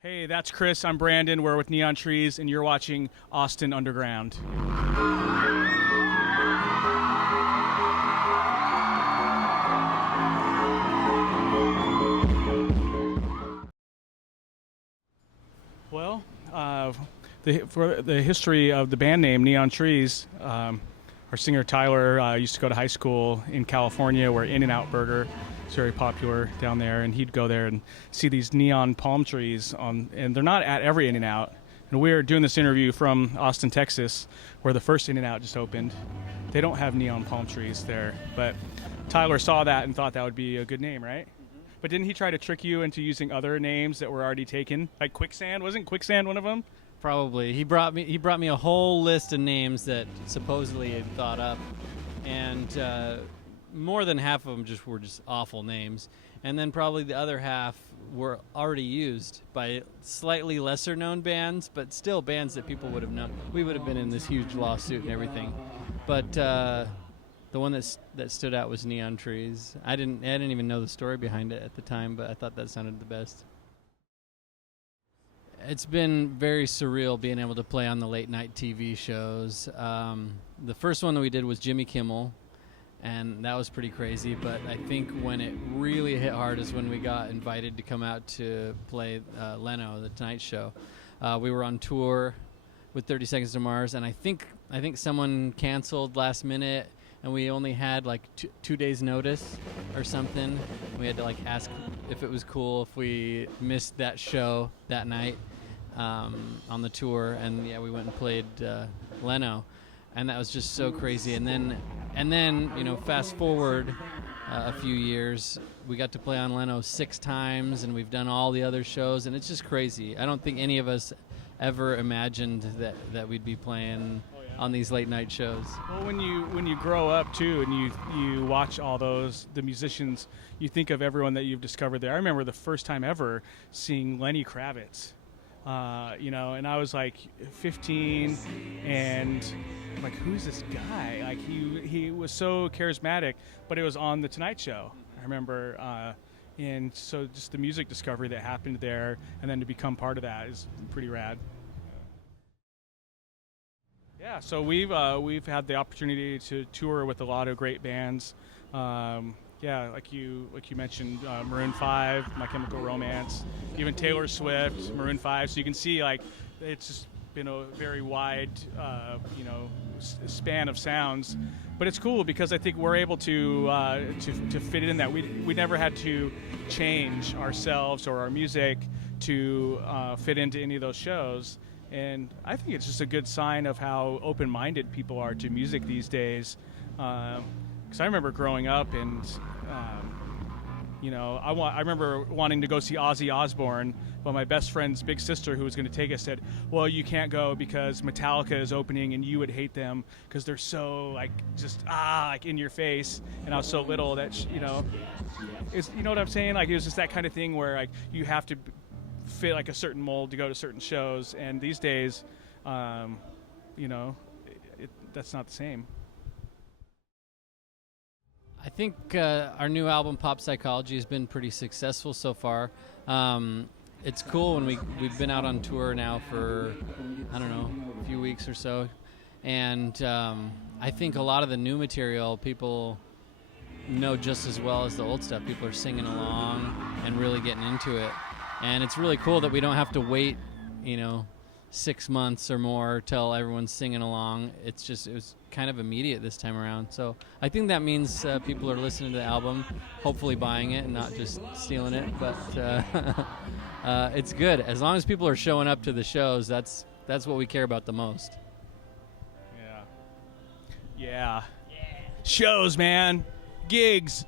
Hey, that's Chris. I'm Branden. We're with Neon Trees, and you're watching Austin Underground. Well, for the history of the band name Neon Trees, our singer Tyler used to go to high school in California, where In-N-Out Burger is very popular down there, and he'd go there and see these neon palm trees and they're not at every In-N-Out. And we're doing this interview from Austin, Texas, where the first In-N-Out just opened. They don't have neon palm trees there, but Tyler saw that and thought that would be a good name, right? But didn't he try to trick you into using other names that were already taken? Like Quicksand? Wasn't Quicksand one of them? Probably. He brought me a whole list of names that supposedly he'd thought up, and more than half of them were just awful names, and then probably the other half were already used by slightly lesser known bands, but still bands that people would have known. We would have been in this huge lawsuit and everything, but the one that stood out was Neon Trees. I didn't even know the story behind it at the time, but I thought that sounded the best. It's been very surreal being able to play on the late night TV shows. The first one that we did was Jimmy Kimmel, and that was pretty crazy, but I think when it really hit hard is when we got invited to come out to play Leno, The Tonight Show. We were on tour with 30 Seconds to Mars, and I think someone canceled last minute, and we only had like 2 days notice or something. We had to like ask if it was cool if we missed that show that night on the tour, and yeah, we went and played Leno, and that was just so crazy. And then fast forward a few years, we got to play on Leno 6 times, and we've done all the other shows, and it's just crazy. I don't think any of us ever imagined that we'd be playing on these late night shows. Well, when you grow up too, and you watch all the musicians, you think of everyone that you've discovered there. I remember the first time ever seeing Lenny Kravitz, and I was like 15, and I'm like, who's this guy? Like he was so charismatic, but it was on the Tonight Show. I remember, and so just the music discovery that happened there, and then to become part of that is pretty rad. Yeah, so we've had the opportunity to tour with a lot of great bands. Like you mentioned, Maroon 5, My Chemical Romance, even Taylor Swift, Maroon 5. So you can see like it's just been a very wide span of sounds. But it's cool because I think we're able to fit in that. We never had to change ourselves or our music to fit into any of those shows. And I think it's just a good sign of how open-minded people are to music these days. Because I remember growing up, and I remember wanting to go see Ozzy Osbourne, but my best friend's big sister, who was going to take us, said, "Well, you can't go because Metallica is opening, and you would hate them because they're so like in your face." And I was so little that it's what I'm saying. Like it was just that kind of thing where like you have to fit like a certain mold to go to certain shows, and these days that's not the same. I think our new album Pop Psychology has been pretty successful so far. It's cool when we've been out on tour now for a few weeks or so, and I think a lot of the new material people know just as well as the old stuff. People are singing along and really getting into it. And it's really cool that we don't have to wait, 6 months or more till everyone's singing along. It was kind of immediate this time around. So I think that means people are listening to the album, hopefully buying it and not just stealing it. But it's good. As long as people are showing up to the shows, that's what we care about the most. Yeah. Shows, man. Gigs.